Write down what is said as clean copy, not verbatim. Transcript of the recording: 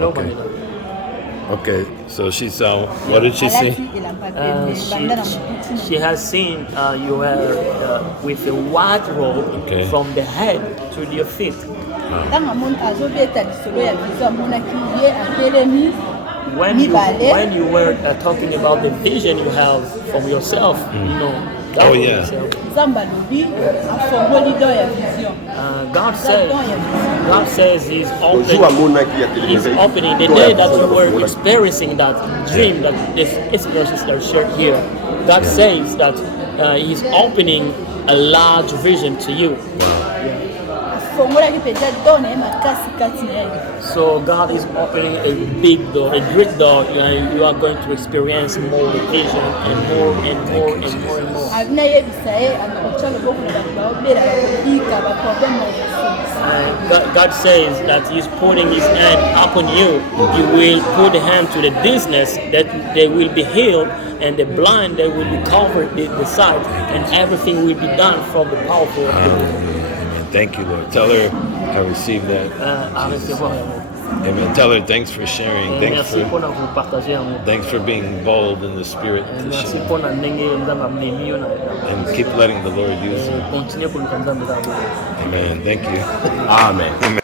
Okay. Okay, so she saw, what did she see? She has seen you were with a white robe Okay. from the head to your feet. When you were talking about the vision you have from yourself, you know, Oh, yeah. God says He's opening the day that you were experiencing that dream that this expressions are shared here. God says that He's opening a large vision to you. So God is opening a big door, a great door, and you are going to experience more vision and more and more and more and more. God says that He's putting His hand upon you. You will put the hand to the business that they will be healed, and the blind they will be covered the sight, and everything will be done from the powerful of God. Amen. Thank you, Lord. Tell her I received that. Amen. Tell her thanks for sharing. Thanks for being bold in the spirit. And keep letting the Lord use you. Amen. Thank you. Amen.